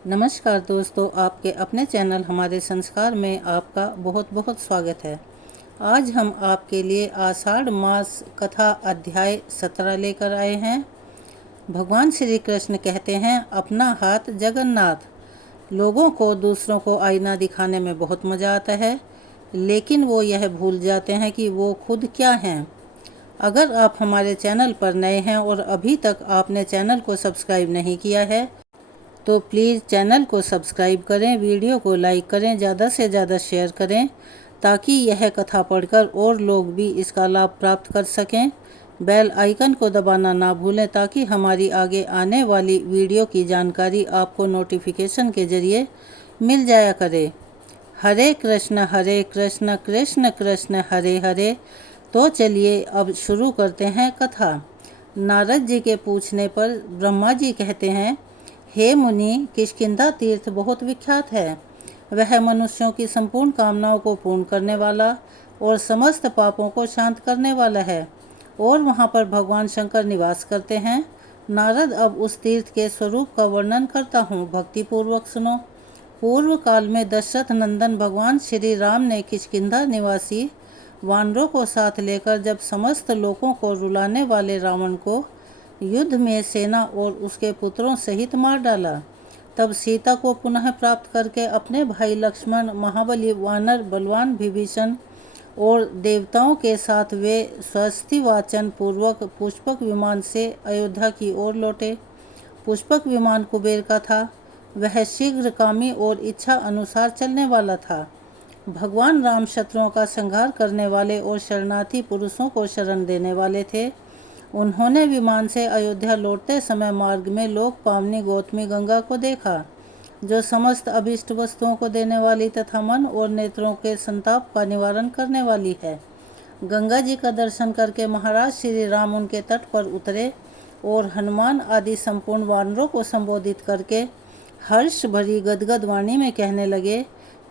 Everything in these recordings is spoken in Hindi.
नमस्कार दोस्तों, आपके अपने चैनल हमारे संस्कार में आपका बहुत बहुत स्वागत है। आज हम आपके लिए आषाढ़ मास कथा अध्याय 17 लेकर आए हैं। भगवान श्री कृष्ण कहते हैं, अपना हाथ जगन्नाथ। लोगों को दूसरों को आईना दिखाने में बहुत मज़ा आता है, लेकिन वो यह भूल जाते हैं कि वो खुद क्या हैं। अगर आप हमारे चैनल पर नए हैं और अभी तक आपने चैनल को सब्सक्राइब नहीं किया है तो प्लीज़ चैनल को सब्सक्राइब करें, वीडियो को लाइक करें, ज़्यादा से ज़्यादा शेयर करें ताकि यह कथा पढ़कर और लोग भी इसका लाभ प्राप्त कर सकें। बेल आइकन को दबाना ना भूलें ताकि हमारी आगे आने वाली वीडियो की जानकारी आपको नोटिफिकेशन के ज़रिए मिल जाया करे। हरे कृष्ण कृष्ण कृष्ण हरे हरे। तो चलिए अब शुरू करते हैं कथा। नारद जी के पूछने पर ब्रह्मा जी कहते हैं, हे मुनि, किष्किंधा तीर्थ बहुत विख्यात है। वह मनुष्यों की संपूर्ण कामनाओं को पूर्ण करने वाला और समस्त पापों को शांत करने वाला है, और वहाँ पर भगवान शंकर निवास करते हैं। नारद अब उस तीर्थ के स्वरूप का वर्णन करता हूँ, भक्ति पूर्वक सुनो। पूर्व काल में दशरथ नंदन भगवान श्री राम ने किष्किंधा निवासी वानरों को साथ लेकर जब समस्त लोगों को रुलाने वाले रावण को युद्ध में सेना और उसके पुत्रों सहित मार डाला, तब सीता को पुनः प्राप्त करके अपने भाई लक्ष्मण, महाबली वानर बलवान विभीषण और देवताओं के साथ वे स्वस्ति वाचन पूर्वक पुष्पक विमान से अयोध्या की ओर लौटे। पुष्पक विमान कुबेर का था। वह शीघ्रकामी और इच्छा अनुसार चलने वाला था। भगवान राम शत्रुओं का संहार करने वाले और शरणार्थी पुरुषों को शरण देने वाले थे। उन्होंने विमान से अयोध्या लौटते समय मार्ग में लोक पावनी गौतमी गंगा को देखा, जो समस्त अभिष्ट वस्तुओं को देने वाली तथा मन और नेत्रों के संताप का निवारण करने वाली है। गंगा जी का दर्शन करके महाराज श्री राम उनके तट पर उतरे और हनुमान आदि संपूर्ण वानरों को संबोधित करके हर्ष भरी गदगद वाणी में कहने लगे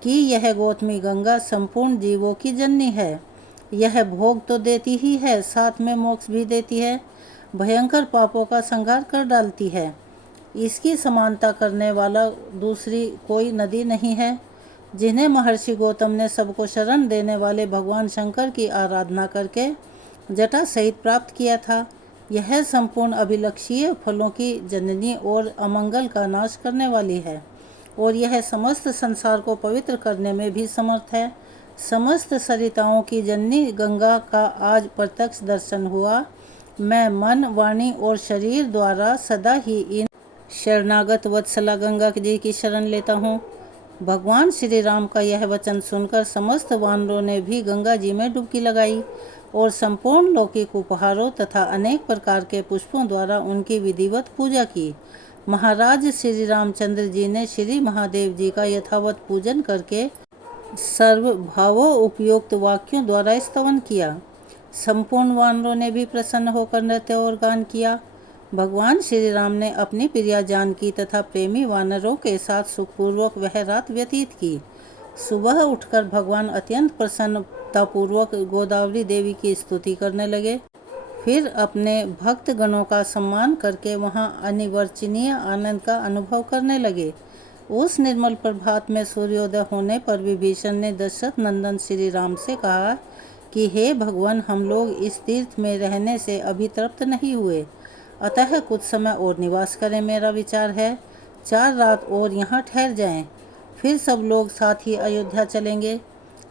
कि यह गौतमी गंगा संपूर्ण जीवों की जननी है। यह भोग तो देती ही है, साथ में मोक्ष भी देती है, भयंकर पापों का संहार कर डालती है। इसकी समानता करने वाला दूसरी कोई नदी नहीं है। जिन्हें महर्षि गौतम ने सबको शरण देने वाले भगवान शंकर की आराधना करके जटा सहित प्राप्त किया था, यह संपूर्ण अभिलक्षीय फलों की जननी और अमंगल का नाश करने वाली है, और यह समस्त संसार को पवित्र करने में भी समर्थ है। समस्त सरिताओं की जननी गंगा का आज प्रत्यक्ष दर्शन हुआ। मैं मन, वाणी और शरीर द्वारा सदा ही इन शरणागत वत्सला गंगा जी की शरण लेता हूँ। भगवान श्री राम का यह वचन सुनकर समस्त वानरों ने भी गंगा जी में डुबकी लगाई और संपूर्ण लौकिक उपहारों तथा अनेक प्रकार के पुष्पों द्वारा उनकी विधिवत पूजा की। महाराज श्री रामचंद्र जी ने श्री महादेव जी का यथावत पूजन करके सर्व भावों उपयुक्त वाक्यों द्वारा स्तवन किया। संपूर्ण वानरों ने भी प्रसन्न होकर नृत्य और गान किया। भगवान श्री राम ने अपनी प्रिया जानकी तथा प्रेमी वानरों के साथ सुखपूर्वक वह रात व्यतीत की। सुबह उठकर भगवान अत्यंत प्रसन्नतापूर्वक गोदावरी देवी की स्तुति करने लगे। फिर अपने भक्त गणों का सम्मान करके वहां अनिवर्चनीय आनंद का अनुभव करने लगे। उस निर्मल प्रभात में सूर्योदय होने पर विभीषण ने दशरथ नंदन श्री राम से कहा कि हे भगवान, हम लोग इस तीर्थ में रहने से अभी तृप्त नहीं हुए, अतः कुछ समय और निवास करें। मेरा विचार है 4 रात और यहाँ ठहर जाएं, फिर सब लोग साथ ही अयोध्या चलेंगे।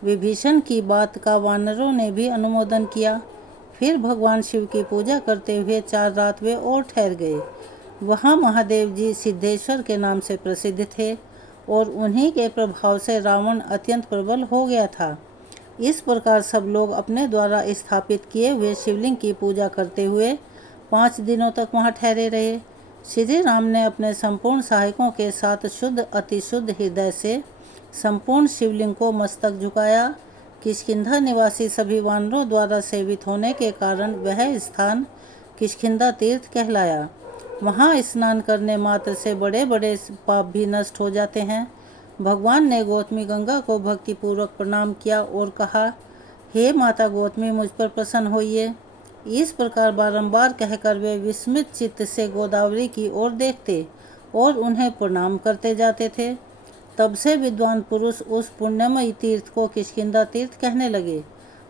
विभीषण की बात का वानरों ने भी अनुमोदन किया। फिर भगवान शिव की पूजा करते हुए 4 रात वे और ठहर गए। वहाँ महादेव जी सिद्धेश्वर के नाम से प्रसिद्ध थे और उन्हीं के प्रभाव से रावण अत्यंत प्रबल हो गया था। इस प्रकार सब लोग अपने द्वारा स्थापित किए हुए शिवलिंग की पूजा करते हुए 5 दिनों तक वहाँ ठहरे रहे। श्री राम ने अपने संपूर्ण सहायकों के साथ शुद्ध अति शुद्ध हृदय से संपूर्ण शिवलिंग को मस्तक झुकाया। किष्किंधा निवासी सभी वानरों द्वारा सेवित होने के कारण वह स्थान किष्किंधा तीर्थ कहलाया। वहाँ स्नान करने मात्र से बड़े बड़े पाप भी नष्ट हो जाते हैं। भगवान ने गौतमी गंगा को भक्तिपूर्वक प्रणाम किया और कहा, हे माता गौतमी, मुझ पर प्रसन्न होइए। इस प्रकार बारंबार कहकर वे विस्मित चित्त से गोदावरी की ओर देखते और उन्हें प्रणाम करते जाते थे। तब से विद्वान पुरुष उस पुण्यमयी तीर्थ को किष्किंधा तीर्थ कहने लगे,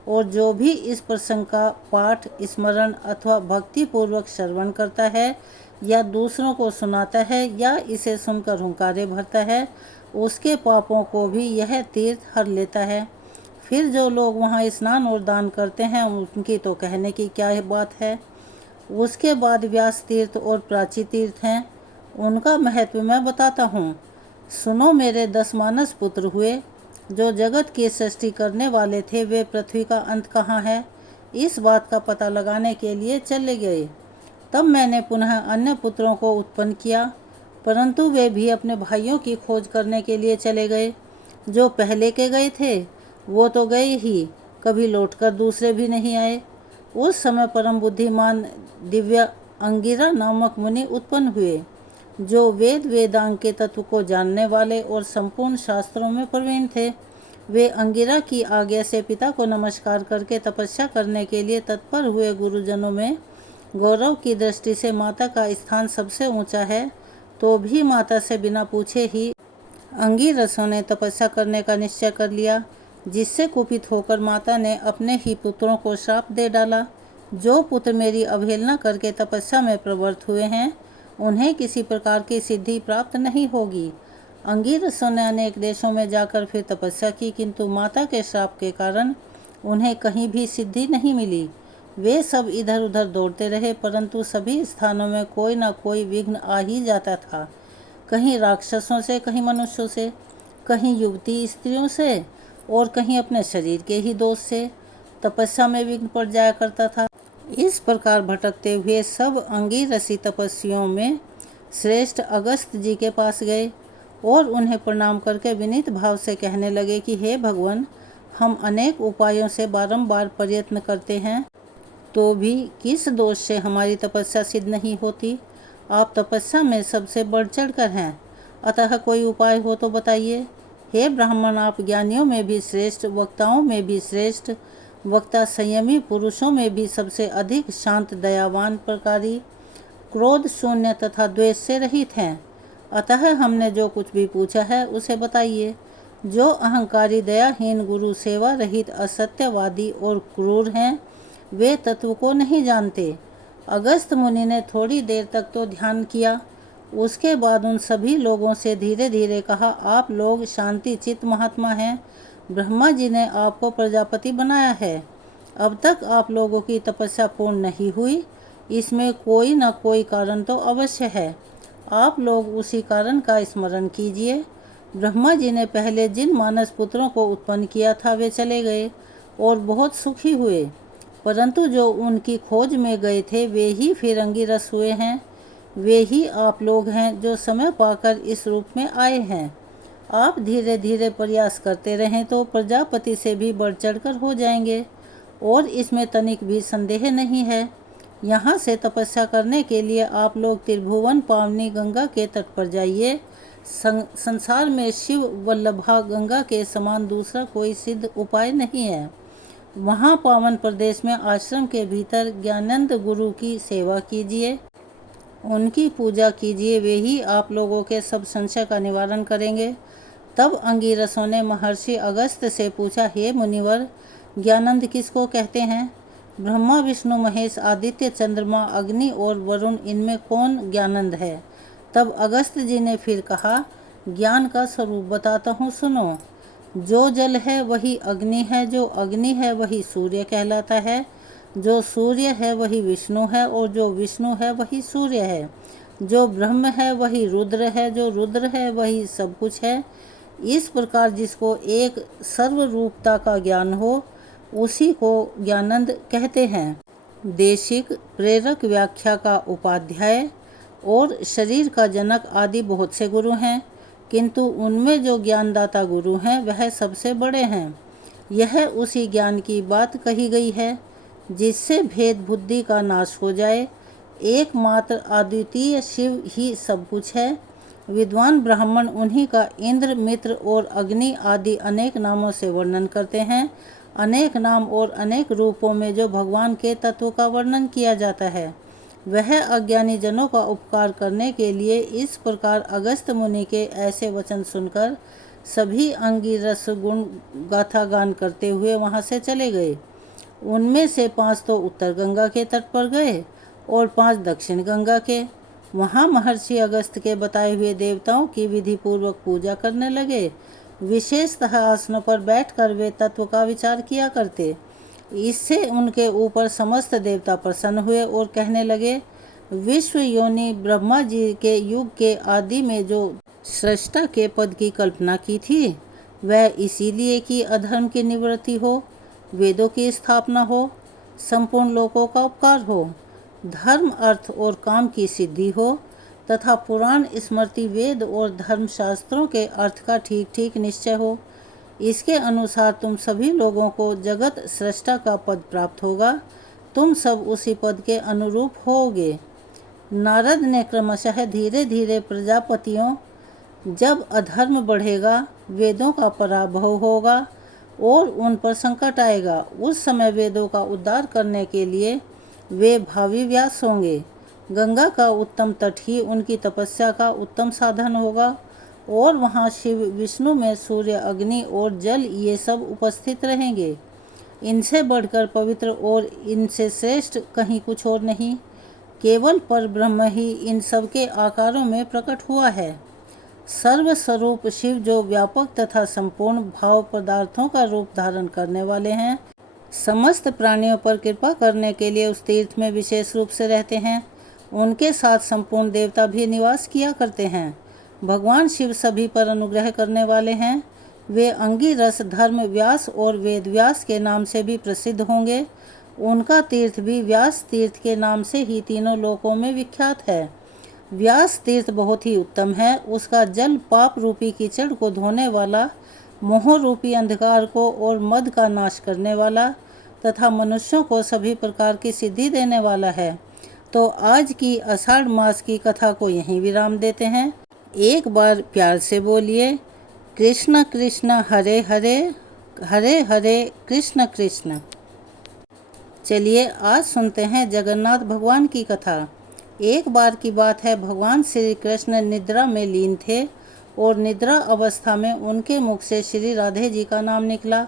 और जो भी इस प्रसंग का पाठ, स्मरण अथवा भक्ति पूर्वक श्रवण करता है या दूसरों को सुनाता है या इसे सुनकर हुंकारे भरता है, उसके पापों को भी यह तीर्थ हर लेता है। फिर जो लोग वहाँ स्नान और दान करते हैं, उनकी तो कहने की क्या बात है। उसके बाद व्यास तीर्थ और प्राची तीर्थ हैं, उनका महत्व मैं बताता हूँ। सुनो, मेरे 10 मानस पुत्र हुए, जो जगत की सृष्टि करने वाले थे। वे पृथ्वी का अंत कहाँ है, इस बात का पता लगाने के लिए चले गए। तब मैंने पुनः अन्य पुत्रों को उत्पन्न किया, परंतु वे भी अपने भाइयों की खोज करने के लिए चले गए। जो पहले के गए थे वो तो गए ही, कभी लौटकर दूसरे भी नहीं आए। उस समय परम बुद्धिमान दिव्य अंगिरा नामक मुनि उत्पन्न हुए, जो वेद वेदांग के तत्व को जानने वाले और संपूर्ण शास्त्रों में प्रवीण थे। वे अंगिरा की आज्ञा से पिता को नमस्कार करके तपस्या करने के लिए तत्पर हुए। गुरुजनों में गौरव की दृष्टि से माता का स्थान सबसे ऊंचा है, तो भी माता से बिना पूछे ही अंगिरसों ने तपस्या करने का निश्चय कर लिया, जिससे कुपित होकर माता ने अपने ही पुत्रों को श्राप दे डाला। जो पुत्र मेरी अवहेलना करके तपस्या में प्रवृत्त हुए हैं, उन्हें किसी प्रकार की सिद्धि प्राप्त नहीं होगी। अंगिरसों ने अनेक देशों में जाकर फिर तपस्या की, किंतु माता के श्राप के कारण उन्हें कहीं भी सिद्धि नहीं मिली। वे सब इधर उधर दौड़ते रहे, परंतु सभी स्थानों में कोई न कोई विघ्न आ ही जाता था। कहीं राक्षसों से, कहीं मनुष्यों से, कहीं युवती स्त्रियों से, और कहीं अपने शरीर के ही दोष से तपस्या में विघ्न पड़ जाया करता था। इस प्रकार भटकते हुए सब अंगिरसी तपस्वियों में श्रेष्ठ अगस्त जी के पास गए और उन्हें प्रणाम करके विनीत भाव से कहने लगे कि हे भगवान, हम अनेक उपायों से बारंबार प्रयत्न करते हैं, तो भी किस दोष से हमारी तपस्या सिद्ध नहीं होती। आप तपस्या में सबसे बढ़ चढ़ कर हैं, अतः कोई उपाय हो तो बताइए। हे ब्राह्मण, आप ज्ञानियों में भी श्रेष्ठ, वक्ताओं में भी श्रेष्ठ, वक्ता संयमी पुरुषों में भी सबसे अधिक शांत, दयावान, प्रकारी, क्रोध शून्य तथा द्वेष से रहित हैं। अतः हमने जो कुछ भी पूछा है उसे बताइए। जो अहंकारी, दयाहीन, गुरु सेवा रहित, असत्यवादी और क्रूर हैं, वे तत्व को नहीं जानते। अगस्त मुनि ने थोड़ी देर तक तो ध्यान किया, उसके बाद उन सभी लोगों से धीरे धीरे कहा, आप लोग शांति चित्त महात्मा हैं। ब्रह्मा जी ने आपको प्रजापति बनाया है। अब तक आप लोगों की तपस्या पूर्ण नहीं हुई, इसमें कोई न कोई कारण तो अवश्य है। आप लोग उसी कारण का स्मरण कीजिए। ब्रह्मा जी ने पहले जिन मानस पुत्रों को उत्पन्न किया था, वे चले गए और बहुत सुखी हुए, परंतु जो उनकी खोज में गए थे, वे ही फिर अंगिरस हुए हैं। वे ही आप लोग हैं जो समय पाकर इस रूप में आए हैं। आप धीरे धीरे प्रयास करते रहें तो प्रजापति से भी बढ़ चढ़कर हो जाएंगे, और इसमें तनिक भी संदेह नहीं है। यहाँ से तपस्या करने के लिए आप लोग त्रिभुवन पावनी गंगा के तट पर जाइए। संसार में शिव वल्लभा गंगा के समान दूसरा कोई सिद्ध उपाय नहीं है। वहाँ पावन प्रदेश में आश्रम के भीतर ज्ञानंद गुरु की सेवा कीजिए, उनकी पूजा कीजिए, वे ही आप लोगों के सब संशय का निवारण करेंगे। तब अंगिरसों ने महर्षि अगस्त से पूछा, हे मुनिवर, ज्ञानंद किसको कहते हैं? ब्रह्मा, विष्णु, महेश, आदित्य, चंद्रमा, अग्नि और वरुण, इनमें कौन ज्ञानंद है? तब अगस्त जी ने फिर कहा, ज्ञान का स्वरूप बताता हूँ, सुनो। जो जल है वही अग्नि है, जो अग्नि है वही सूर्य कहलाता है, जो सूर्य है वही विष्णु है, और जो विष्णु है वही सूर्य है, जो ब्रह्म है वही रुद्र है, जो रुद्र है वही सब कुछ है। इस प्रकार जिसको एक सर्वरूपता का ज्ञान हो, उसी को ज्ञानंद कहते हैं। देशिक, प्रेरक, व्याख्या का उपाध्याय और शरीर का जनक आदि बहुत से गुरु हैं, किंतु उनमें जो ज्ञानदाता गुरु हैं वह सबसे बड़े हैं। यह उसी ज्ञान की बात कही गई है जिससे भेद बुद्धि का नाश हो जाए। एकमात्र अद्वितीय शिव ही सब कुछ है। विद्वान ब्राह्मण उन्हीं का इंद्र, मित्र और अग्नि आदि अनेक नामों से वर्णन करते हैं। अनेक नाम और अनेक रूपों में जो भगवान के तत्व का वर्णन किया जाता है, वह अज्ञानी जनों का उपकार करने के लिए इस प्रकार अगस्त्य मुनि के ऐसे वचन सुनकर सभी अंगिरस गुण गाथा गान करते हुए वहां से चले गए। उनमें से 5 तो उत्तर गंगा के तट पर गए और 5 दक्षिण गंगा के। वहां महर्षि अगस्त्य के बताए हुए देवताओं की विधि पूर्वक पूजा करने लगे। विशेषतः आसनों पर बैठकर वे तत्व का विचार किया करते। इससे उनके ऊपर समस्त देवता प्रसन्न हुए और कहने लगे, विश्व योनि ब्रह्मा जी के युग के आदि में जो सृष्टा के पद की कल्पना की थी, वह इसीलिए कि अधर्म की निवृत्ति हो, वेदों की स्थापना हो, संपूर्ण लोकों का उपकार हो, धर्म अर्थ और काम की सिद्धि हो तथा पुराण स्मृति वेद और धर्मशास्त्रों के अर्थ का ठीक ठीक निश्चय हो। इसके अनुसार तुम सभी लोगों को जगत सृष्टा का पद प्राप्त होगा। तुम सब उसी पद के अनुरूप होगे। नारद ने क्रमशः धीरे धीरे प्रजापतियों, जब अधर्म बढ़ेगा, वेदों का पराभव होगा और उन पर संकट आएगा, उस समय वेदों का उद्धार करने के लिए वे भावी व्यास होंगे। गंगा का उत्तम तट ही उनकी तपस्या का उत्तम साधन होगा और वहाँ शिव विष्णु में सूर्य अग्नि और जल ये सब उपस्थित रहेंगे। इनसे बढ़कर पवित्र और इनसे श्रेष्ठ कहीं कुछ और नहीं, केवल पर ब्रह्म ही इन सब के आकारों में प्रकट हुआ है। सर्वस्वरूप शिव जो व्यापक तथा संपूर्ण भाव पदार्थों का रूप धारण करने वाले हैं, समस्त प्राणियों पर कृपा करने के लिए उस तीर्थ में विशेष रूप से रहते हैं। उनके साथ संपूर्ण देवता भी निवास किया करते हैं। भगवान शिव सभी पर अनुग्रह करने वाले हैं। वे अंगिरस, धर्म व्यास और वेद व्यास के नाम से भी प्रसिद्ध होंगे। उनका तीर्थ भी व्यास तीर्थ के नाम से ही तीनों लोकों में विख्यात है। व्यास तीर्थ बहुत ही उत्तम है। उसका जल पाप रूपी कीचड़ को धोने वाला, मोह रूपी अंधकार को और मद का नाश करने वाला तथा मनुष्यों को सभी प्रकार की सिद्धि देने वाला है। तो आज की आषाढ़ मास की कथा को यहीं विराम देते हैं। एक बार प्यार से बोलिए, कृष्ण कृष्ण हरे हरे, हरे हरे कृष्ण कृष्ण। चलिए आज सुनते हैं जगन्नाथ भगवान की कथा। एक बार की बात है, भगवान श्री कृष्ण निद्रा में लीन थे और निद्रा अवस्था में उनके मुख से श्री राधे जी का नाम निकला।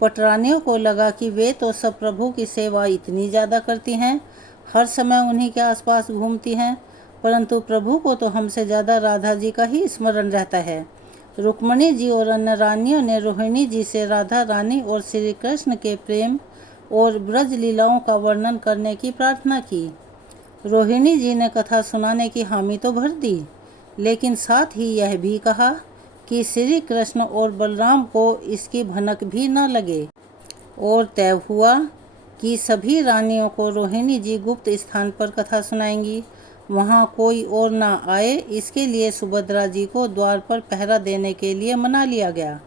पटरानियों को लगा कि वे तो सब प्रभु की सेवा इतनी ज़्यादा करती हैं, हर समय उन्हीं के आसपास घूमती हैं, परंतु प्रभु को तो हमसे ज़्यादा राधा जी का ही स्मरण रहता है। रुक्मणी जी और अन्य रानियों ने रोहिणी जी से राधा रानी और श्री कृष्ण के प्रेम और ब्रज लीलाओं का वर्णन करने की प्रार्थना की। रोहिणी जी ने कथा सुनाने की हामी तो भर दी, लेकिन साथ ही यह भी कहा कि श्री कृष्ण और बलराम को इसकी भनक भी न लगे। और तय हुआ कि सभी रानियों को रोहिणी जी गुप्त स्थान पर कथा सुनाएंगी, वहाँ कोई और ना आए। इसके लिए सुभद्रा जी को द्वार पर पहरा देने के लिए मना लिया गया।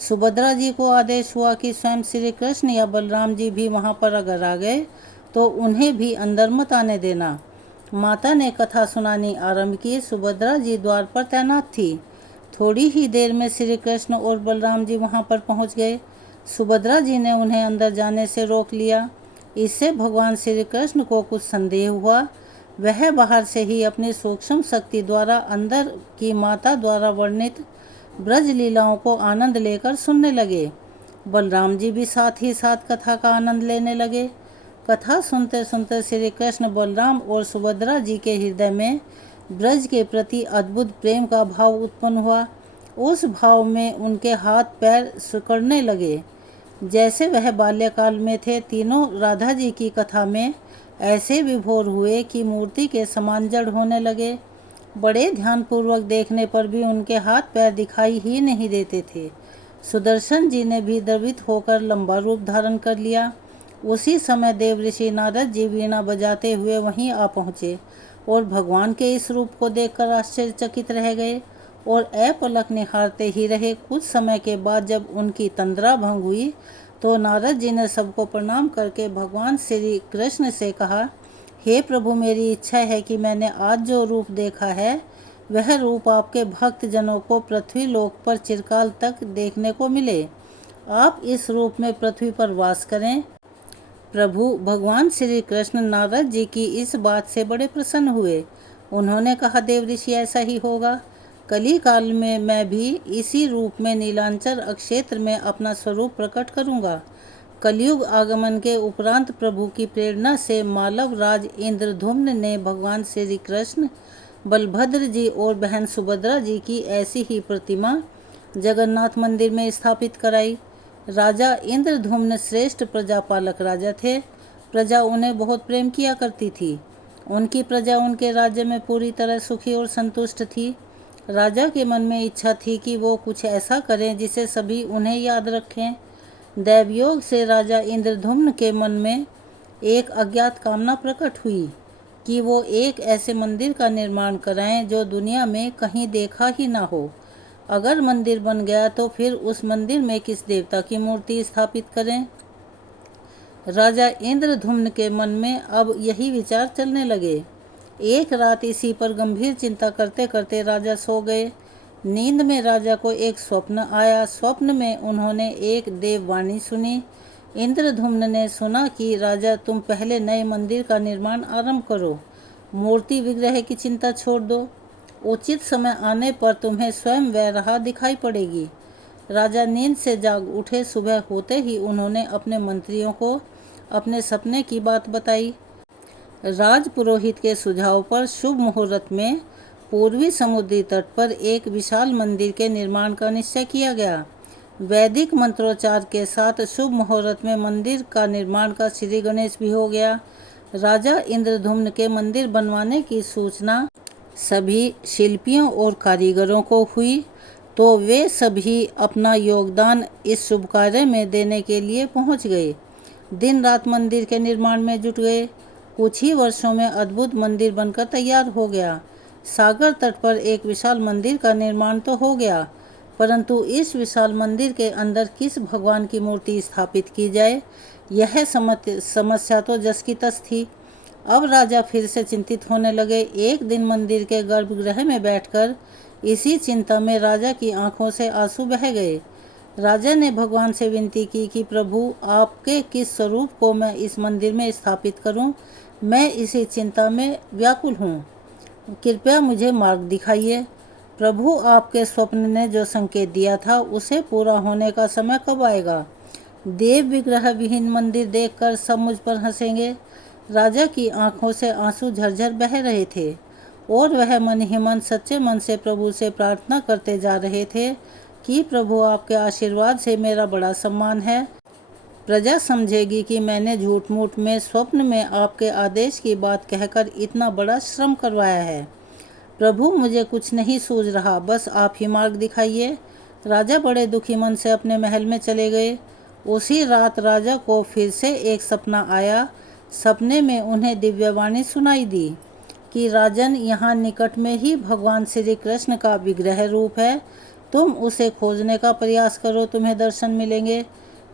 सुभद्रा जी को आदेश हुआ कि स्वयं श्री कृष्ण या बलराम जी भी वहाँ पर अगर आ गए तो उन्हें भी अंदर मत आने देना। माता ने कथा सुनानी आरंभ की। सुभद्रा जी द्वार पर तैनात थी। थोड़ी ही देर में श्री कृष्ण और बलराम जी वहाँ पर पहुँच गए। सुभद्रा जी ने उन्हें अंदर जाने से रोक लिया। इससे भगवान श्री कृष्ण को कुछ संदेह हुआ। वह बाहर से ही अपनी सूक्ष्म शक्ति द्वारा अंदर की माता द्वारा वर्णित ब्रज लीलाओं को आनंद लेकर सुनने लगे। बलराम जी भी साथ ही साथ कथा का आनंद लेने लगे। कथा सुनते सुनते श्री कृष्ण, बलराम और सुभद्रा जी के हृदय में ब्रज के प्रति अद्भुत प्रेम का भाव उत्पन्न हुआ। उस भाव में उनके हाथ पैर सिकुड़ने लगे, जैसे वह बाल्यकाल में थे। तीनों राधा जी की कथा में ऐसे विभोर हुए कि मूर्ति के समान जड़ होने लगे। बड़े ध्यानपूर्वक देखने पर भी उनके हाथ पैर दिखाई ही नहीं देते थे। सुदर्शन जी ने भी द्रवित होकर लंबा रूप धारण कर लिया। उसी समय देव ऋषि नारद जी वीणा बजाते हुए वहीं आ पहुँचे और भगवान के इस रूप को देखकर आश्चर्यचकित रह गए और अपलक निहारते ही रहे। कुछ समय के बाद जब उनकी तंद्रा भंग हुई तो नारद जी ने सबको प्रणाम करके भगवान श्री कृष्ण से कहा, हे प्रभु, मेरी इच्छा है कि मैंने आज जो रूप देखा है वह रूप आपके भक्त जनों को पृथ्वी लोक पर चिरकाल तक देखने को मिले। आप इस रूप में पृथ्वी पर वास करें। प्रभु भगवान श्री कृष्ण नारद जी की इस बात से बड़े प्रसन्न हुए। उन्होंने कहा, देव ऋषि, ऐसा ही होगा। कली काल में मैं भी इसी रूप में नीलांचल क्षेत्र में अपना स्वरूप प्रकट करूंगा। कलयुग आगमन के उपरांत प्रभु की प्रेरणा से मालव राज इंद्रधुम्न ने भगवान श्री कृष्ण, बलभद्र जी और बहन सुभद्रा जी की ऐसी ही प्रतिमा जगन्नाथ मंदिर में स्थापित कराई। राजा इंद्रधुम्न श्रेष्ठ प्रजापालक राजा थे। प्रजा उन्हें बहुत प्रेम किया करती थी। उनकी प्रजा उनके राज्य में पूरी तरह सुखी और संतुष्ट थी। राजा के मन में इच्छा थी कि वो कुछ ऐसा करें जिसे सभी उन्हें याद रखें। दैवयोग से राजा इंद्रधुम्न के मन में एक अज्ञात कामना प्रकट हुई कि वो एक ऐसे मंदिर का निर्माण कराएं जो दुनिया में कहीं देखा ही ना हो। अगर मंदिर बन गया तो फिर उस मंदिर में किस देवता की मूर्ति स्थापित करें। राजा इंद्रधुम्न के मन में अब यही विचार चलने लगे। एक रात इसी पर गंभीर चिंता करते करते राजा सो गए। नींद में राजा को एक स्वप्न आया। स्वप्न में उन्होंने एक देववाणी सुनी। इंद्रधुम्न ने सुना कि राजा, तुम पहले नए मंदिर का निर्माण आरंभ करो। मूर्ति विग्रह की चिंता छोड़ दो। उचित समय आने पर तुम्हें स्वयं वह राह दिखाई पड़ेगी। राजा नींद से जाग उठे। सुबह होते ही उन्होंने अपने मंत्रियों को अपने सपने की बात बताई। राज पुरोहित के सुझाव पर शुभ मुहूर्त में पूर्वी समुद्री तट पर एक विशाल मंदिर के निर्माण का निश्चय किया गया। वैदिक मंत्रोच्चार के साथ शुभ मुहूर्त में मंदिर का निर्माण का श्री गणेश भी हो गया। राजा इंद्रधुम्न के मंदिर बनवाने की सूचना सभी शिल्पियों और कारीगरों को हुई तो वे सभी अपना योगदान इस शुभ कार्य में देने के लिए पहुंच गए। दिन रात मंदिर के निर्माण में जुट गए। कुछ ही वर्षों में अद्भुत मंदिर बनकर तैयार हो गया। सागर तट पर एक विशाल मंदिर का निर्माण तो हो गया, परंतु इस विशाल मंदिर के अंदर किस भगवान की मूर्ति स्थापित की जाए, यह समस्या तो जस की तस थी। अब राजा फिर से चिंतित होने लगे। एक दिन मंदिर के गर्भगृह में बैठकर इसी चिंता में राजा की आंखों से आंसू बह गए। राजा ने भगवान से विनती की कि प्रभु, आपके किस स्वरूप को मैं इस मंदिर में स्थापित करूं? मैं इसी चिंता में व्याकुल हूँ। कृपया मुझे मार्ग दिखाइए। प्रभु, आपके स्वप्न ने जो संकेत दिया था उसे पूरा होने का समय कब आएगा? देव विग्रह विहीन मंदिर देखकर सब मुझ पर हंसेंगे। राजा की आंखों से आंसू झरझर बह रहे थे और वह मन ही मन सच्चे मन से प्रभु से प्रार्थना करते जा रहे थे कि प्रभु, आपके आशीर्वाद से मेरा बड़ा सम्मान है। प्रजा समझेगी कि मैंने झूठ मूठ में स्वप्न में आपके आदेश की बात कहकर इतना बड़ा श्रम करवाया है। प्रभु, मुझे कुछ नहीं सूझ रहा, बस आप ही मार्ग दिखाइए। राजा बड़े दुखी मन से अपने महल में चले गए। उसी रात राजा को फिर से एक सपना आया। सपने में उन्हें दिव्यवाणी सुनाई दी कि राजन, यहाँ निकट में ही भगवान श्री कृष्ण का विग्रह रूप है। तुम उसे खोजने का प्रयास करो, तुम्हें दर्शन मिलेंगे।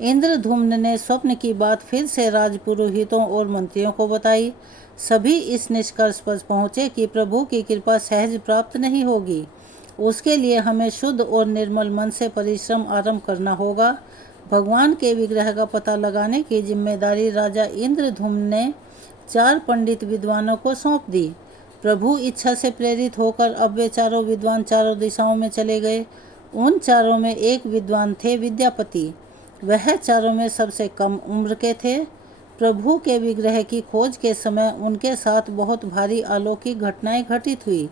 इंद्रधुम्न ने स्वप्न की बात फिर से राजपुरोहितों और मंत्रियों को बताई। सभी इस निष्कर्ष पर पहुँचे कि प्रभु की कृपा सहज प्राप्त नहीं होगी। उसके लिए हमें शुद्ध और निर्मल मन से परिश्रम आरंभ करना होगा। भगवान के विग्रह का पता लगाने की जिम्मेदारी राजा इंद्रधुम्न ने 4 पंडित विद्वानों को सौंप दी। प्रभु इच्छा से प्रेरित होकर अब वे चारों विद्वान चारों दिशाओं में चले गए। उन चारों में एक विद्वान थे विद्यापति। वह चारों में सबसे कम उम्र के थे। प्रभु के विग्रह की खोज के समय उनके साथ बहुत भारी अलौकिक घटनाएं घटित हुई।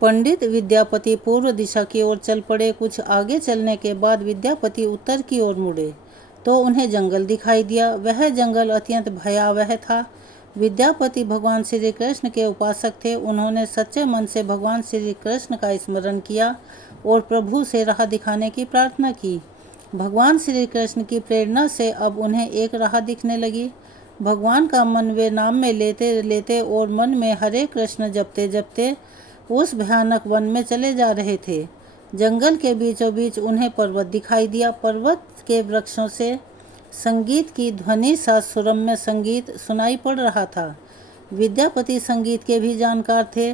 पंडित विद्यापति पूर्व दिशा की ओर चल पड़े। कुछ आगे चलने के बाद विद्यापति उत्तर की ओर मुड़े तो उन्हें जंगल दिखाई दिया। वह जंगल अत्यंत भयावह था। विद्यापति भगवान श्री कृष्ण के उपासक थे। उन्होंने सच्चे मन से भगवान श्री कृष्ण का स्मरण किया और प्रभु से राह दिखाने की प्रार्थना की। भगवान श्री कृष्ण की प्रेरणा से अब उन्हें एक राह दिखने लगी। भगवान का मन वे नाम में लेते लेते और मन में हरे कृष्ण जपते जपते उस भयानक वन में चले जा रहे थे। जंगल के बीचों बीच उन्हें पर्वत दिखाई दिया। पर्वत के वृक्षों से संगीत की ध्वनि सा सुरम्य संगीत सुनाई पड़ रहा था। विद्यापति संगीत के भी जानकार थे।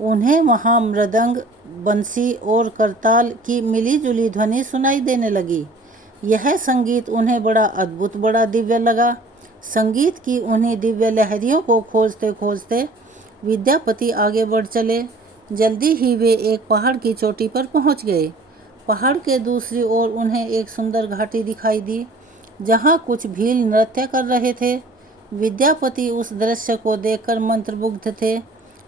उन्हें वहाँ मृदंग, बंसी और करताल की मिली-जुली ध्वनि सुनाई देने लगी। यह संगीत उन्हें बड़ा अद्भुत, बड़ा दिव्य लगा। संगीत की उन्हीं दिव्य लहरियों को खोजते खोजते विद्यापति आगे बढ़ चले। जल्दी ही वे एक पहाड़ की चोटी पर पहुंच गए। पहाड़ के दूसरी ओर उन्हें एक सुंदर घाटी दिखाई दी, जहां कुछ भील नृत्य कर रहे थे। विद्यापति उस दृश्य को देखकर मंत्रमुग्ध थे।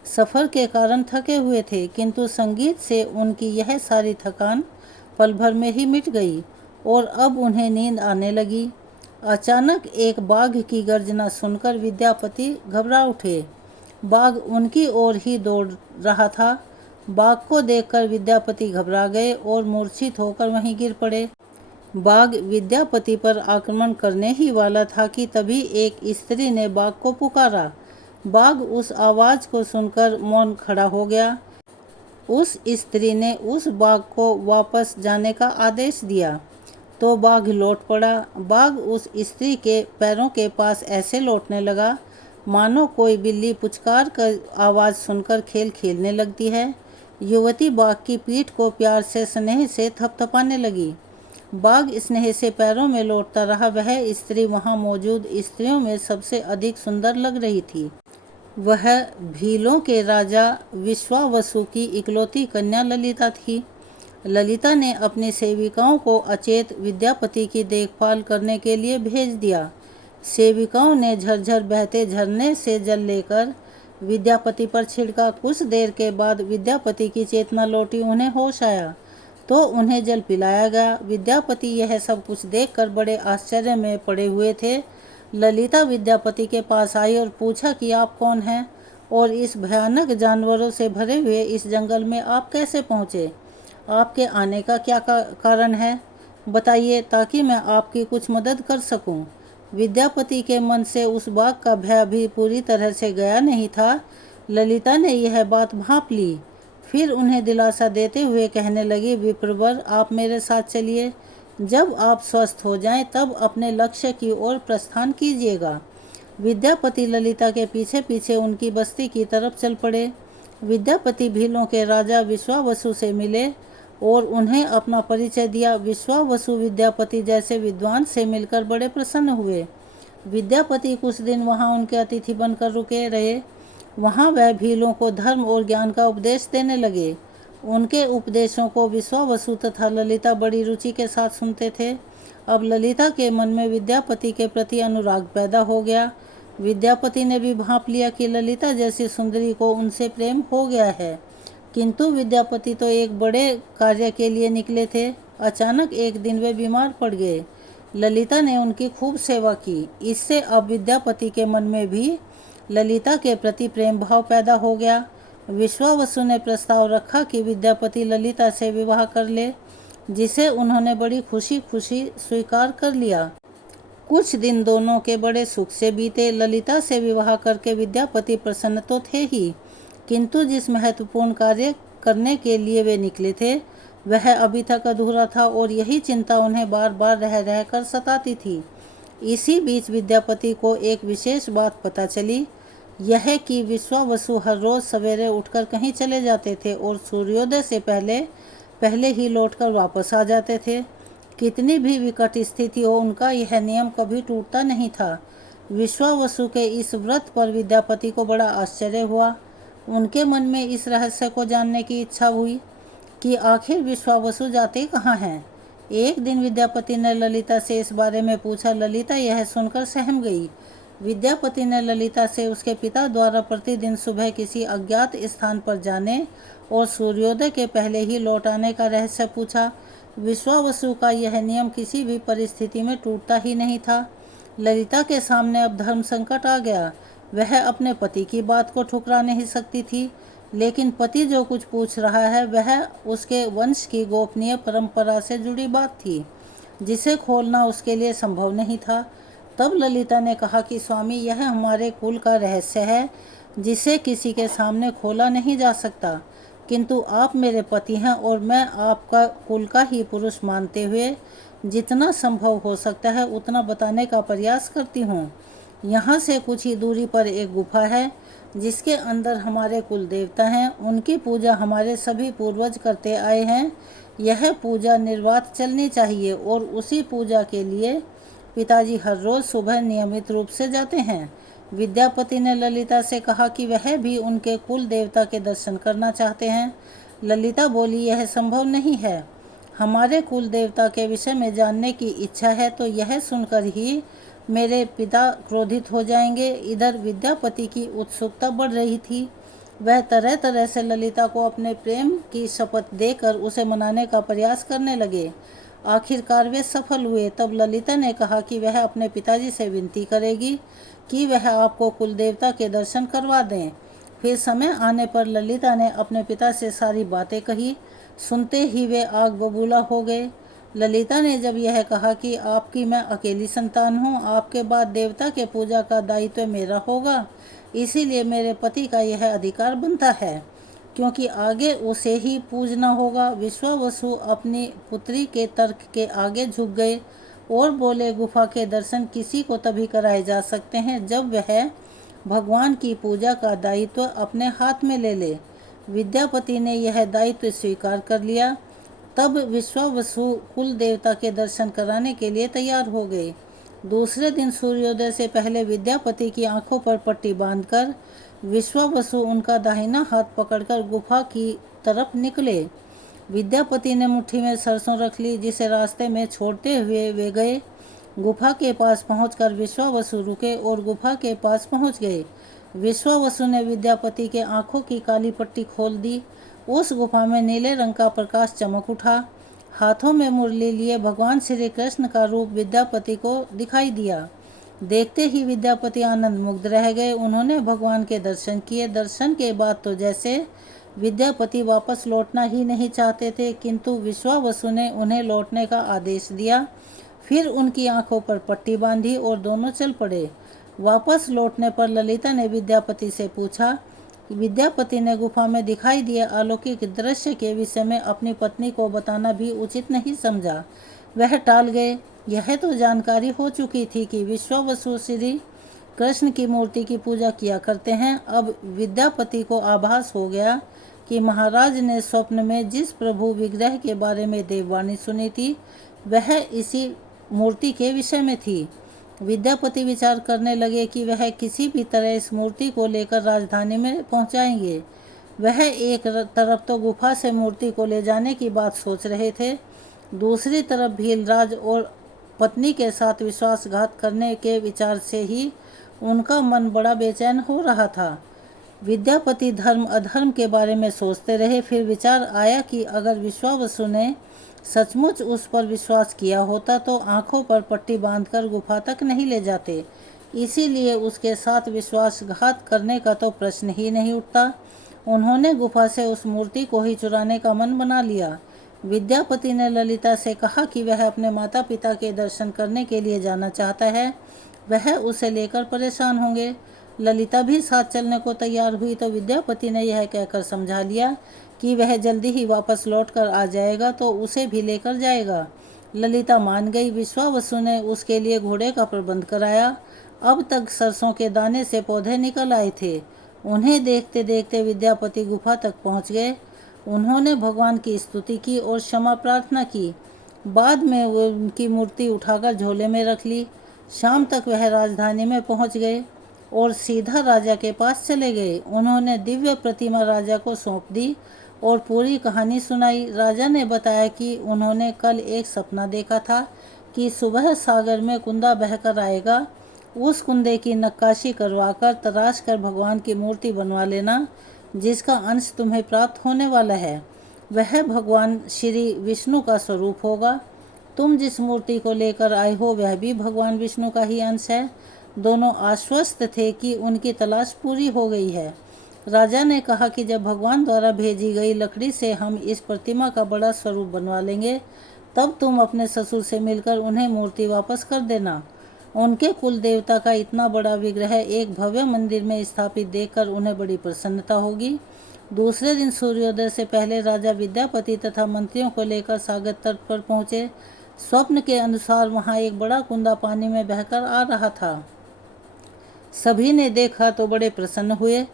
सफ़र के कारण थके हुए थे, किंतु संगीत से उनकी यह सारी थकान पल भर में ही मिट गई और अब उन्हें नींद आने लगी। अचानक एक बाघ की गर्जना सुनकर विद्यापति घबरा उठे। बाघ उनकी ओर ही दौड़ रहा था। बाघ को देखकर विद्यापति घबरा गए और मूर्छित होकर वहीं गिर पड़े। बाघ विद्यापति पर आक्रमण करने ही वाला था कि तभी एक स्त्री ने बाघ को पुकारा। बाघ उस आवाज़ को सुनकर मौन खड़ा हो गया। उस स्त्री ने उस बाघ को वापस जाने का आदेश दिया तो बाघ लौट पड़ा। बाघ उस स्त्री के पैरों के पास ऐसे लौटने लगा मानो कोई बिल्ली पुचकार कर आवाज़ सुनकर खेल खेलने लगती है। युवती बाघ की पीठ को प्यार से स्नेह से थपथपाने लगी। बाघ स्नेह से पैरों में लौटता रहा। वह स्त्री वहां मौजूद स्त्रियों में सबसे अधिक सुंदर लग रही थी। वह भीलों के राजा विश्वावसु की इकलौती कन्या ललिता थी। ललिता ने अपनी सेविकाओं को अचेत विद्यापति की देखभाल करने के लिए भेज दिया। सेविकाओं ने झरझर बहते झरने से जल लेकर विद्यापति पर छिड़का। कुछ देर के बाद विद्यापति की चेतना लौटी। उन्हें होश आया तो उन्हें जल पिलाया गया। विद्यापति यह सब कुछ देखकर बड़े आश्चर्य में पड़े हुए थे। ललिता विद्यापति के पास आई और पूछा कि आप कौन हैं और इस भयानक जानवरों से भरे हुए इस जंगल में आप कैसे पहुँचे? आपके आने का क्या कारण है? बताइए ताकि मैं आपकी कुछ मदद कर सकूं। विद्यापति के मन से उस बाघ का भय अभी पूरी तरह से गया नहीं था। ललिता ने यह बात भांप ली। फिर उन्हें दिलासा देते हुए कहने लगी, विप्रवर, आप मेरे साथ चलिए। जब आप स्वस्थ हो जाएं तब अपने लक्ष्य की ओर प्रस्थान कीजिएगा। विद्यापति ललिता के पीछे पीछे उनकी बस्ती की तरफ चल पड़े। विद्यापति भीलों के राजा विश्वावसु से मिले और उन्हें अपना परिचय दिया। विश्वावसु विद्यापति जैसे विद्वान से मिलकर बड़े प्रसन्न हुए। विद्यापति कुछ दिन वहां उनके अतिथि बनकर रुके रहे। वहां वह भीलों को धर्म और ज्ञान का उपदेश देने लगे। उनके उपदेशों को विश्वावसु तथा ललिता बड़ी रुचि के साथ सुनते थे। अब ललिता के मन में विद्यापति के प्रति अनुराग पैदा हो गया। विद्यापति ने भी भांप लिया कि ललिता जैसी सुंदरी को उनसे प्रेम हो गया है, किंतु विद्यापति तो एक बड़े कार्य के लिए निकले थे। अचानक एक दिन वे बीमार पड़ गए। ललिता ने उनकी खूब सेवा की। इससे अब विद्यापति के मन में भी ललिता के प्रति प्रेम भाव पैदा हो गया। विश्वावसु ने प्रस्ताव रखा कि विद्यापति ललिता से विवाह कर ले, जिसे उन्होंने बड़ी खुशी खुशी स्वीकार कर लिया। कुछ दिन दोनों के बड़े सुख से बीते। ललिता से विवाह करके विद्यापति प्रसन्न तो थे ही, किंतु जिस महत्वपूर्ण कार्य करने के लिए वे निकले थे वह अभी तक अधूरा था और यही चिंता उन्हें बार बार रह रह कर सताती थी। इसी बीच विद्यापति को एक विशेष बात पता चली, यह कि विश्वावसु हर रोज सवेरे उठकर कहीं चले जाते थे और सूर्योदय से पहले पहले ही लौटकर वापस आ जाते थे। कितनी भी विकट स्थिति हो, उनका यह नियम कभी टूटता नहीं था। विश्वावसु के इस व्रत पर विद्यापति को बड़ा आश्चर्य हुआ। उनके मन में इस रहस्य को जानने की इच्छा हुई कि आखिर विश्वावसु जाते कहाँ हैं। एक दिन विद्यापति ने ललिता से इस बारे में पूछा। ललिता यह सुनकर सहम गई। विद्यापति ने ललिता से उसके पिता द्वारा प्रतिदिन सुबह किसी अज्ञात स्थान पर जाने और सूर्योदय के पहले ही लौट आने का रहस्य पूछा। विश्वावसु का यह नियम किसी भी परिस्थिति में टूटता ही नहीं था। ललिता के सामने अब धर्म संकट आ गया। वह अपने पति की बात को ठुकरा नहीं सकती थी, लेकिन पति जो कुछ पूछ रहा है वह उसके वंश की गोपनीय परंपरा से जुड़ी बात थी, जिसे खोलना उसके लिए संभव नहीं था। तब ललिता ने कहा कि स्वामी, यह हमारे कुल का रहस्य है जिसे किसी के सामने खोला नहीं जा सकता, किंतु आप मेरे पति हैं और मैं आपका कुल का ही पुरुष मानते हुए जितना संभव हो सकता है उतना बताने का प्रयास करती हूँ। यहाँ से कुछ ही दूरी पर एक गुफा है जिसके अंदर हमारे कुल देवता हैं। उनकी पूजा हमारे सभी पूर्वज करते आए हैं। यह पूजा निर्वात चलनी चाहिए और उसी पूजा के लिए पिताजी हर रोज सुबह नियमित रूप से जाते हैं। विद्यापति ने ललिता से कहा कि वह भी उनके कुल देवता के दर्शन करना चाहते हैं। ललिता बोली, यह संभव नहीं है। हमारे कुल देवता के विषय में जानने की इच्छा है तो यह सुनकर ही मेरे पिता क्रोधित हो जाएंगे। इधर विद्यापति की उत्सुकता बढ़ रही थी। वह तरह तरह से ललिता को अपने प्रेम की शपथ देकर उसे मनाने का प्रयास करने लगे। आखिरकार वे सफल हुए। तब ललिता ने कहा कि वह अपने पिताजी से विनती करेगी कि वह आपको कुल देवता के दर्शन करवा दें। फिर समय आने पर ललिता ने अपने पिता से सारी बातें कही। सुनते ही वे आग बबूला हो गए। ललिता ने जब यह कहा कि आपकी मैं अकेली संतान हूँ, आपके बाद देवता के पूजा का दायित्व मेरा होगा, इसीलिए मेरे पति का यह अधिकार बनता है, क्योंकि आगे उसे ही पूजना होगा। विश्वावसु अपनी पुत्री के तर्क के आगे झुक गए और बोले, गुफा के दर्शन किसी को तभी कराए जा सकते हैं जब वह भगवान की पूजा का दायित्व अपने हाथ में ले ले। विद्यापति ने यह दायित्व स्वीकार कर लिया। तब विश्वावसु कुल देवता के दर्शन कराने के लिए तैयार हो गए। दूसरे दिन सूर्योदय से पहले विद्यापति की आंखों पर पट्टी बांधकर विश्वावसु उनका दाहिना हाथ पकड़कर गुफा की तरफ निकले। विद्यापति ने मुट्ठी में सरसों रख ली, जिसे रास्ते में छोड़ते हुए वे गए। गुफा के पास पहुंचकर विश्वावसु रुके और गुफा के पास पहुंच गए। विश्वावसु ने विद्यापति के आंखों की काली पट्टी खोल दी। उस गुफा में नीले रंग का प्रकाश चमक उठा। हाथों में मुरली लिए भगवान श्री कृष्ण का रूप विद्यापति को दिखाई दिया। देखते ही विद्यापति आनंद मुग्ध रह गए। उन्होंने भगवान के दर्शन किए। दर्शन के बाद तो जैसे विद्यापति वापस लौटना ही नहीं चाहते थे, किंतु विश्वावसु ने उन्हें लौटने का आदेश दिया। फिर उनकी आंखों पर पट्टी बांधी और दोनों चल पड़े। वापस लौटने पर ललिता ने विद्यापति से पूछा। विद्यापति ने गुफा में दिखाई दिए अलौकिक दृश्य के विषय में अपनी पत्नी को बताना भी उचित नहीं समझा। वह टाल गए। यह तो जानकारी हो चुकी थी कि विश्वावसु श्री कृष्ण की मूर्ति की पूजा किया करते हैं। अब विद्यापति को आभास हो गया कि महाराज ने स्वप्न में जिस प्रभु विग्रह के बारे में देववाणी सुनी थी वह इसी मूर्ति के विषय में थी। विद्यापति विचार करने लगे कि वह किसी भी तरह इस मूर्ति को लेकर राजधानी में पहुंचाएंगे। वह एक तरफ तो गुफा से मूर्ति को ले जाने की बात सोच रहे थे, दूसरी तरफ भीलराज और पत्नी के साथ विश्वासघात करने के विचार से ही उनका मन बड़ा बेचैन हो रहा था। विद्यापति धर्म अधर्म के बारे में सोचते रहे। फिर विचार आया कि अगर विश्वावसु ने सचमुच उस पर विश्वास किया होता तो आंखों पर पट्टी बांधकर गुफा तक नहीं ले जाते, इसीलिए उसके साथ विश्वासघात करने का तो प्रश्न ही नहीं उठता। उन्होंने गुफा से उस मूर्ति को ही चुराने का मन बना लिया। विद्यापति ने ललिता से कहा कि वह अपने माता पिता के दर्शन करने के लिए जाना चाहता है, वह उसे लेकर परेशान होंगे। ललिता भी साथ चलने को तैयार हुई तो विद्यापति ने यह कहकर समझा लिया कि वह जल्दी ही वापस लौटकर आ जाएगा तो उसे भी लेकर जाएगा। ललिता मान गई। विश्वावसु ने उसके लिए घोड़े का प्रबंध कराया। अब तक सरसों के दाने से पौधे निकल आए थे। उन्हें देखते देखते विद्यापति गुफा तक पहुंच गए। उन्होंने भगवान की स्तुति की और क्षमा प्रार्थना की। बाद में वो उनकी मूर्ति उठाकर झोले में रख ली। शाम तक वह राजधानी में पहुंच गए और सीधा राजा के पास चले गए। उन्होंने दिव्य प्रतिमा राजा को सौंप दी और पूरी कहानी सुनाई। राजा ने बताया कि उन्होंने कल एक सपना देखा था कि सुबह सागर में कुंदा बहकर आएगा। उस कुंदे की नक्काशी करवाकर तराश कर भगवान की मूर्ति बनवा लेना, जिसका अंश तुम्हें प्राप्त होने वाला है। वह भगवान श्री विष्णु का स्वरूप होगा। तुम जिस मूर्ति को लेकर आए हो वह भी भगवान विष्णु का ही अंश है। दोनों आश्वस्त थे कि उनकी तलाश पूरी हो गई है। राजा ने कहा कि जब भगवान द्वारा भेजी गई लकड़ी से हम इस प्रतिमा का बड़ा स्वरूप बनवा लेंगे, तब तुम अपने ससुर से मिलकर उन्हें मूर्ति वापस कर देना। उनके कुल देवता का इतना बड़ा विग्रह एक भव्य मंदिर में स्थापित देखकर उन्हें बड़ी प्रसन्नता होगी। दूसरे दिन सूर्योदय से पहले राजा विद्यापति तथा मंत्रियों को लेकर सागर तट पर पहुँचे। स्वप्न के अनुसार वहाँ एक बड़ा कुंदा पानी में बहकर आ रहा था। सभी ने देखा तो बड़े प्रसन्न हुए।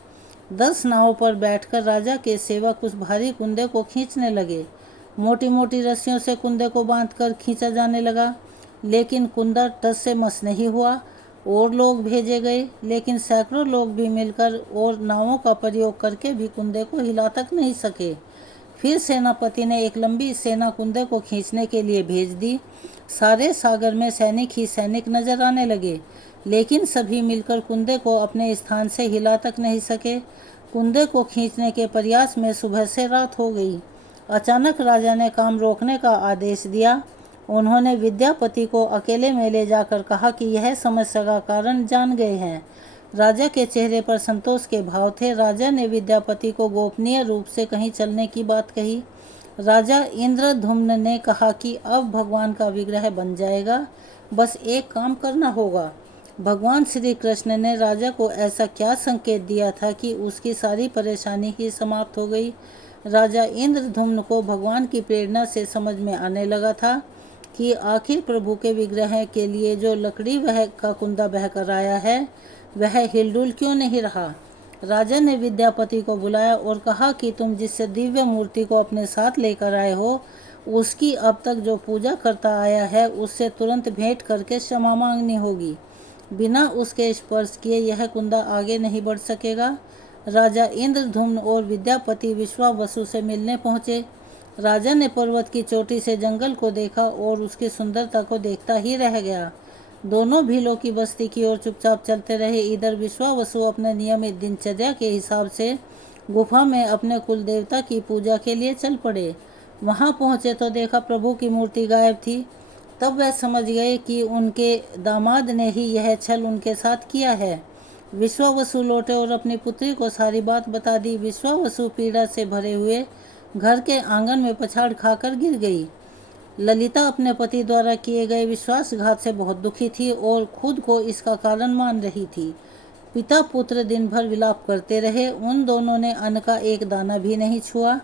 10 नावों पर बैठकर राजा के सेवक उस भारी कुंदे को खींचने लगे। मोटी मोटी रस्सियों से कुंदे को बांधकर खींचा जाने लगा। लेकिन कुंदा टस से मस नहीं हुआ। और लोग भेजे गए, लेकिन सैकड़ों लोग भी मिलकर और नावों का प्रयोग करके भी कुंदे को हिला तक नहीं सके। फिर सेनापति ने एक लंबी सेना कुंदे को खींचने के लिए भेज दी। सारे सागर में सैनिक ही सैनिक नजर आने लगे, लेकिन सभी मिलकर कुंदे को अपने स्थान से हिला तक नहीं सके। कुंदे को खींचने के प्रयास में सुबह से रात हो गई। अचानक राजा ने काम रोकने का आदेश दिया। उन्होंने विद्यापति को अकेले में ले जाकर कहा कि यह समस्या का कारण जान गए हैं। राजा के चेहरे पर संतोष के भाव थे। राजा ने विद्यापति को गोपनीय रूप से कहीं चलने की बात कही। राजा इंद्रधुम्न ने कहा कि अब भगवान का विग्रह बन जाएगा, बस एक काम करना होगा। भगवान श्री कृष्ण ने राजा को ऐसा क्या संकेत दिया था कि उसकी सारी परेशानी ही समाप्त हो गई। राजा इंद्रधुम्न को भगवान की प्रेरणा से समझ में आने लगा था कि आखिर प्रभु के विग्रह के लिए जो लकड़ी वह का कुंदा बहकर आया है, वह हिलडुल क्यों नहीं रहा। राजा ने विद्यापति को बुलाया और कहा कि तुम जिस दिव्य मूर्ति को अपने साथ लेकर आए हो, उसकी अब तक जो पूजा करता आया है, उससे तुरंत भेंट करके क्षमा मांगनी होगी। बिना उसके स्पर्श किए यह कुंदा आगे नहीं बढ़ सकेगा। राजा इंद्रधुम्न और विद्यापति विश्वावसु से मिलने पहुँचे। राजा ने पर्वत की चोटी से जंगल को देखा और उसकी सुंदरता को देखता ही रह गया। दोनों भीलों की बस्ती की ओर चुपचाप चलते रहे। इधर विश्वावसु अपने नियमित दिनचर्या के हिसाब से गुफा में अपने कुल देवता की पूजा के लिए चल पड़े। वहां पहुंचे तो देखा प्रभु की मूर्ति गायब थी। तब वह समझ गए कि उनके दामाद ने ही यह छल उनके साथ किया है। विश्वावसु लौटे और अपनी पुत्री को सारी बात बता दी। विश्वावसु पीड़ा से भरे हुए घर के आंगन में पछाड़ खाकर गिर गई। ललिता अपने पति द्वारा किए गए विश्वासघात से बहुत दुखी थी और खुद को इसका कारण मान रही थी। पिता पुत्र दिन भर विलाप करते रहे। उन दोनों ने अन्न का एक दाना भी नहीं छुआ।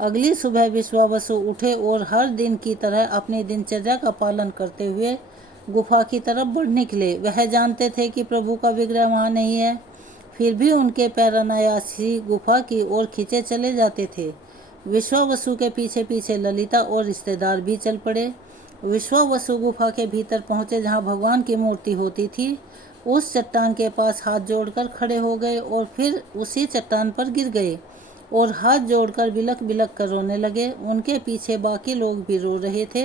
अगली सुबह विश्वावसु उठे और हर दिन की तरह अपनी दिनचर्या का पालन करते हुए गुफा की तरफ बढ़ निकले। वह जानते थे कि प्रभु का विग्रह वहाँ नहीं है, फिर भी उनके पैर अनायासी गुफा की ओर खींचे चले जाते थे। विश्वावसु के पीछे पीछे ललिता और रिश्तेदार भी चल पड़े। विश्वावसु गुफा के भीतर पहुंचे जहां भगवान की मूर्ति होती थी। उस चट्टान के पास हाथ जोड़कर खड़े हो गए और फिर उसी चट्टान पर गिर गए और हाथ जोड़कर बिलक बिलक कर रोने लगे। उनके पीछे बाकी लोग भी रो रहे थे।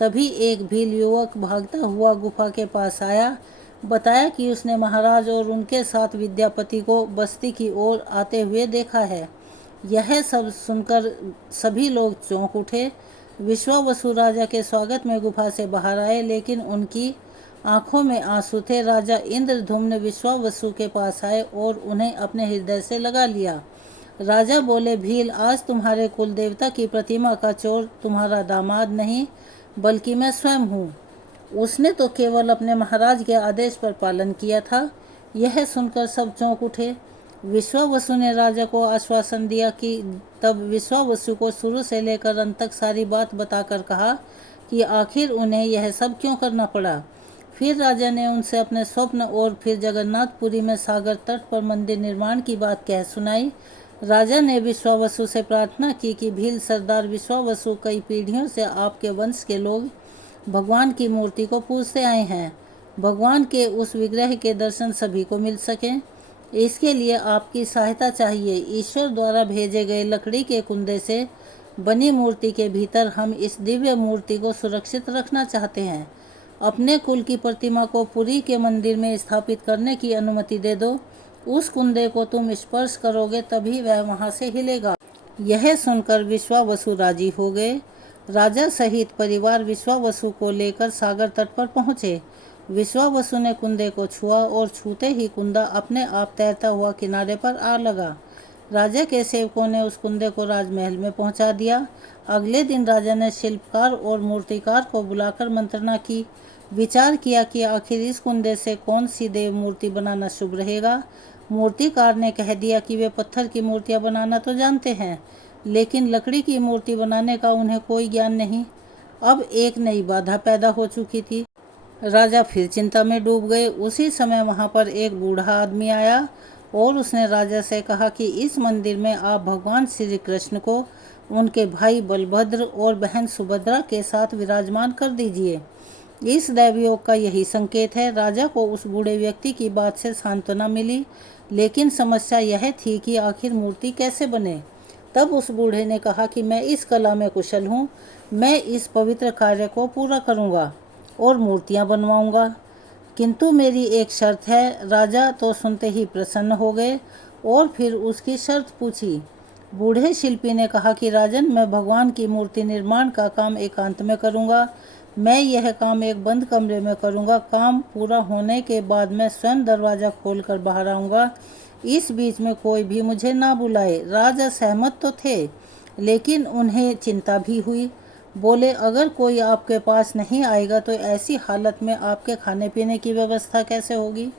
तभी एक भील युवक भागता हुआ गुफा के पास आया। बताया कि उसने महाराज और उनके साथ विद्यापति को बस्ती की ओर आते हुए देखा है। यह सब सुनकर सभी लोग चौंक उठे। विश्वावसु राजा के स्वागत में गुफा से बाहर आए, लेकिन उनकी आंखों में आंसू थे। राजा इंद्रधुम्न विश्वावसु के पास आए और उन्हें अपने हृदय से लगा लिया। राजा बोले, भील, आज तुम्हारे कुल देवता की प्रतिमा का चोर तुम्हारा दामाद नहीं, बल्कि मैं स्वयं हूँ। उसने तो केवल अपने महाराज के आदेश पर पालन किया था। यह सुनकर सब चौंक उठे। विश्वावसु ने राजा को आश्वासन दिया कि तब विश्वावसु को शुरू से लेकर अंत तक सारी बात बताकर कहा कि आखिर उन्हें यह सब क्यों करना पड़ा। फिर राजा ने उनसे अपने स्वप्न और फिर जगन्नाथपुरी में सागर तट पर मंदिर निर्माण की बात कह सुनाई। राजा ने विश्वावसु से प्रार्थना की कि भील सरदार विश्वावसु कई पीढ़ियों से आपके वंश के लोग भगवान की मूर्ति को पूजते आए हैं। भगवान के उस विग्रह के दर्शन सभी को मिल सकें, इसके लिए आपकी सहायता चाहिए। ईश्वर द्वारा भेजे गए लकड़ी के कुंदे से बनी मूर्ति के भीतर हम इस दिव्य मूर्ति को सुरक्षित रखना चाहते हैं। अपने कुल की प्रतिमा को पुरी के मंदिर में स्थापित करने की अनुमति दे दो। उस कुंदे को तुम स्पर्श करोगे तभी वह वहां से हिलेगा। यह सुनकर विश्वावसु राजी हो गए। राजा सहित परिवार विश्वावसु को लेकर सागर तट पर पहुंचे। विश्वावसु ने कुंदे को छुआ और छूते ही कुंदा अपने आप तैरता हुआ किनारे पर आ लगा। राजा के सेवकों ने उस कुंदे को राजमहल में पहुंचा दिया। अगले दिन राजा ने शिल्पकार और मूर्तिकार को बुलाकर मंत्रणा की। विचार किया कि आखिर इस कुंदे से कौन सी देव मूर्ति बनाना शुभ रहेगा। मूर्तिकार ने कह दिया कि वे पत्थर की मूर्तियां बनाना तो जानते हैं, लेकिन लकड़ी की मूर्ति बनाने का उन्हें कोई ज्ञान नहीं। अब एक नई बाधा पैदा हो चुकी थी। राजा फिर चिंता में डूब गए। उसी समय वहां पर एक बूढ़ा आदमी आया और उसने राजा से कहा कि इस मंदिर में आप भगवान श्री कृष्ण को उनके भाई बलभद्र और बहन सुभद्रा के साथ विराजमान कर दीजिए। इस दैवयोग का यही संकेत है। राजा को उस बूढ़े व्यक्ति की बात से सांत्वना मिली, लेकिन समस्या यह थी कि आखिर मूर्ति कैसे बने। तब उस बूढ़े ने कहा कि मैं इस कला में कुशल हूँ, मैं इस पवित्र कार्य को पूरा करूँगा और मूर्तियाँ बनवाऊँगा, किंतु मेरी एक शर्त है। राजा तो सुनते ही प्रसन्न हो गए और फिर उसकी शर्त पूछी। बूढ़े शिल्पी ने कहा कि राजन, मैं भगवान की मूर्ति निर्माण का काम एकांत में करूँगा। मैं यह काम एक बंद कमरे में करूँगा। काम पूरा होने के बाद मैं स्वयं दरवाज़ा खोलकर बाहर आऊँगा। इस बीच में कोई भी मुझे ना बुलाए। राजा सहमत तो थे, लेकिन उन्हें चिंता भी हुई। बोले, अगर कोई आपके पास नहीं आएगा तो ऐसी हालत में आपके खाने पीने की व्यवस्था कैसे होगी।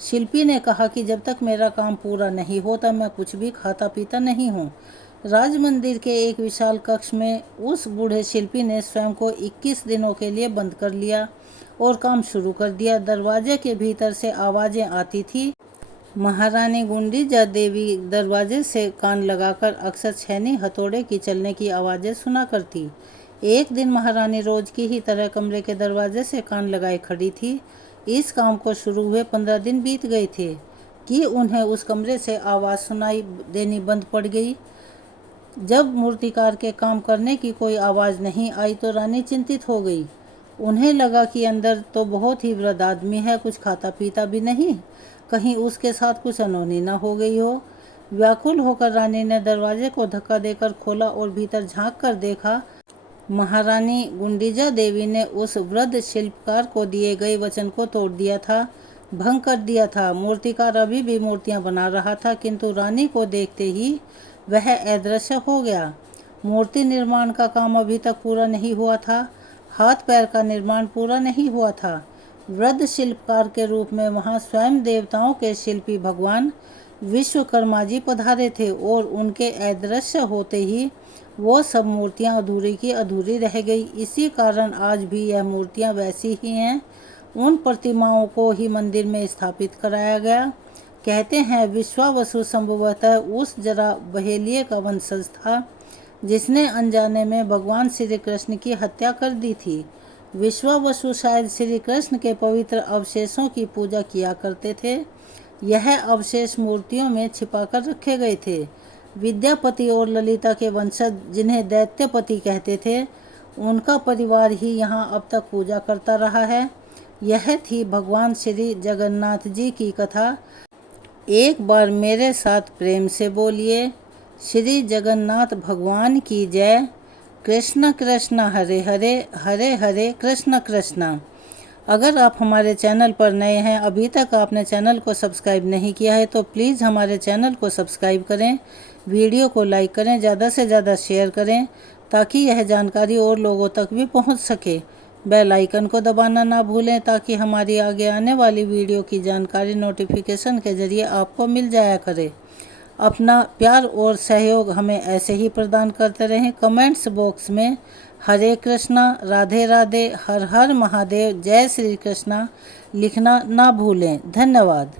शिल्पी ने कहा कि जब तक मेरा काम पूरा नहीं होता मैं कुछ भी खाता पीता नहीं हूँ। राजमंदिर के एक विशाल कक्ष में उस बूढ़े शिल्पी ने स्वयं को 21 दिनों के लिए बंद कर लिया और काम शुरू कर दिया। दरवाजे के भीतर से आवाज़ें आती थी। महारानी गुंडीजा देवी दरवाजे से कान लगाकर अक्सर छेनी हथौड़े की चलने की आवाज़ें सुना करती। एक दिन महारानी रोज की ही तरह कमरे के दरवाजे से कान लगाए खड़ी थी। इस काम को शुरू हुए 15 दिन बीत गए थे कि उन्हें उस कमरे से आवाज़ सुनाई देनी बंद पड़ गई। जब मूर्तिकार के काम करने की कोई आवाज़ नहीं आई तो रानी चिंतित हो गई। उन्हें लगा कि अंदर तो बहुत ही वृद्ध आदमी है, कुछ खाता पीता भी नहीं, कहीं उसके साथ कुछ अनहोनी न हो गई हो। व्याकुल होकर रानी ने दरवाजे को धक्का देकर खोला और भीतर झांक कर देखा। महारानी गुंडीजा देवी ने उस वृद्ध शिल्पकार को दिए गए वचन को तोड़ दिया था, भंग कर दिया था। मूर्तिकार अभी भी मूर्तियां बना रहा था, किंतु रानी को देखते ही वह अदृश्य हो गया। मूर्ति निर्माण का काम अभी तक पूरा नहीं हुआ था। हाथ पैर का निर्माण पूरा नहीं हुआ था। वृद्ध शिल्पकार के रूप में वहां स्वयं देवताओं के शिल्पी भगवान विश्वकर्मा जी पधारे थे और उनके अदृश्य होते ही वो सब मूर्तियां अधूरी की अधूरी रह गई। इसी कारण आज भी यह मूर्तियां वैसी ही हैं। उन प्रतिमाओं को ही मंदिर में स्थापित कराया गया। कहते हैं विश्वावसु संभवतः उस जरा बहेलिये का वंशज था जिसने अनजाने में भगवान श्री कृष्ण की हत्या कर दी थी। विश्वावसु शायद श्री कृष्ण के पवित्र अवशेषों की पूजा किया करते थे। यह अवशेष मूर्तियों में छिपाकर रखे गए थे। विद्यापति और ललिता के वंशज, जिन्हें दैत्यपति कहते थे, उनका परिवार ही यहाँ अब तक पूजा करता रहा है। यह थी भगवान श्री जगन्नाथ जी की कथा। एक बार मेरे साथ प्रेम से बोलिए, श्री जगन्नाथ भगवान की जय। कृष्ण कृष्ण हरे हरे, हरे हरे कृष्ण कृष्ण। अगर आप हमारे चैनल पर नए हैं, अभी तक आपने चैनल को सब्सक्राइब नहीं किया है तो प्लीज़ हमारे चैनल को सब्सक्राइब करें, वीडियो को लाइक करें, ज़्यादा से ज़्यादा शेयर करें ताकि यह जानकारी और लोगों तक भी पहुंच सके। बेल आइकन को दबाना ना भूलें ताकि हमारी आगे आने वाली वीडियो की जानकारी नोटिफिकेशन के ज़रिए आपको मिल जाया करे। अपना प्यार और सहयोग हमें ऐसे ही प्रदान करते रहें। कमेंट्स बॉक्स में हरे कृष्णा, राधे राधे, हर हर महादेव, जय श्री कृष्णा लिखना ना भूलें। धन्यवाद।